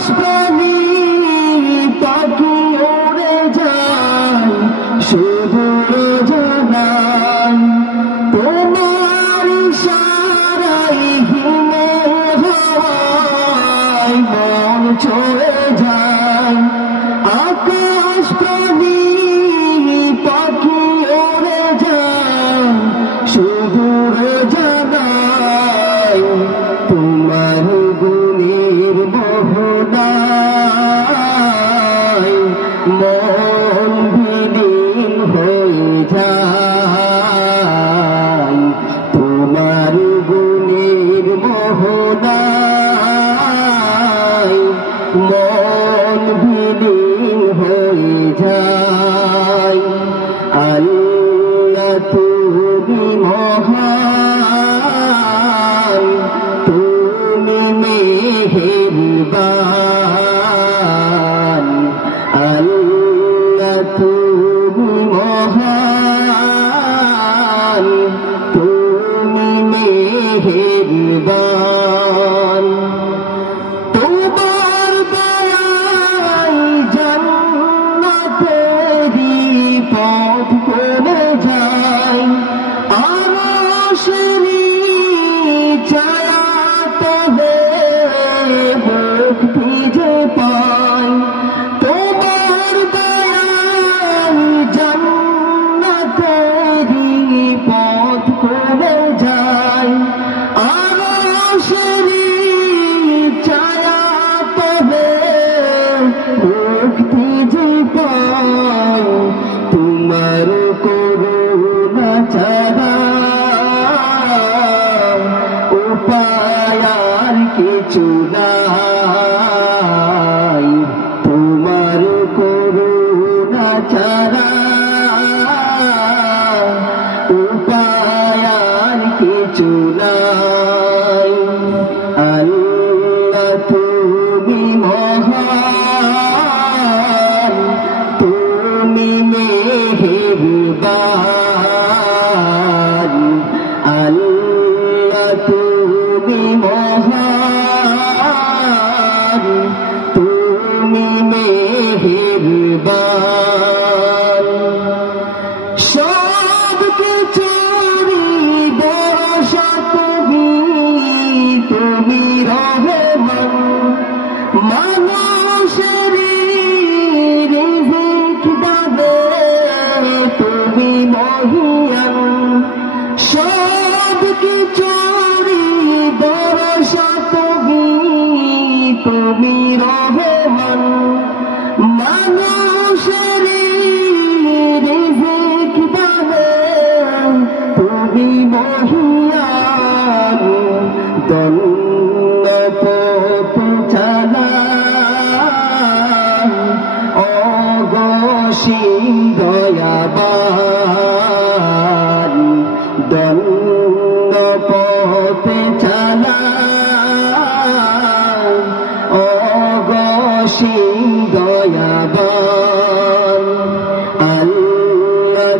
আকাশ প্রাণী পাখি উড়ে যায় সুদূর জানায় তোমার ইশারায় হিমেল হাওয়ায় মন ছুঁয়ে যায় আকাশ প্রাণী পাখি উড়ে যায় সুদূর জানায় তোমার গুণের মোহনায় মন বিলীন হয়ে যায় তোমার গুণের মোহনায় মন বিলীন হয়ে যায় আল্লাহ তুমি মহান তুমি মেহেরবান আল্লাহ তুমি মহান তুমি মেহেরবান তোমার দয়ায় জান্নাতেরই পথ খুলে যায় আরশেরই ছায়া তলে বুক ভিজে পায় তোমার দয়ায় জান্নাতেরই পথ খুলে যায় আরশেরই ছায়া তলে বুক ভিজে পায় তোমার করুণা ছাড়া উপায় আর কিছু নাই তোমার করুণা ছাড়া উপায় আর কিছু নাই আল্লাহ তুমি মহান তুমি মেহেরবান আল্লাহ তুমি মহান তুমি মেহেরবান সব কিছুরই ভরসা তুমি রহমান মানুষের রিজিক দাবে তুমি মহিয়ান সব কিছুরই ভরসা তুমি রহমান মানুষের রিজিক দাবে তুমি মহিয়ান দণ্ড পথ চালান অগসীম দয়াবান দণ্ড পথে চালান অগসীম দয়াবান আল্লাহ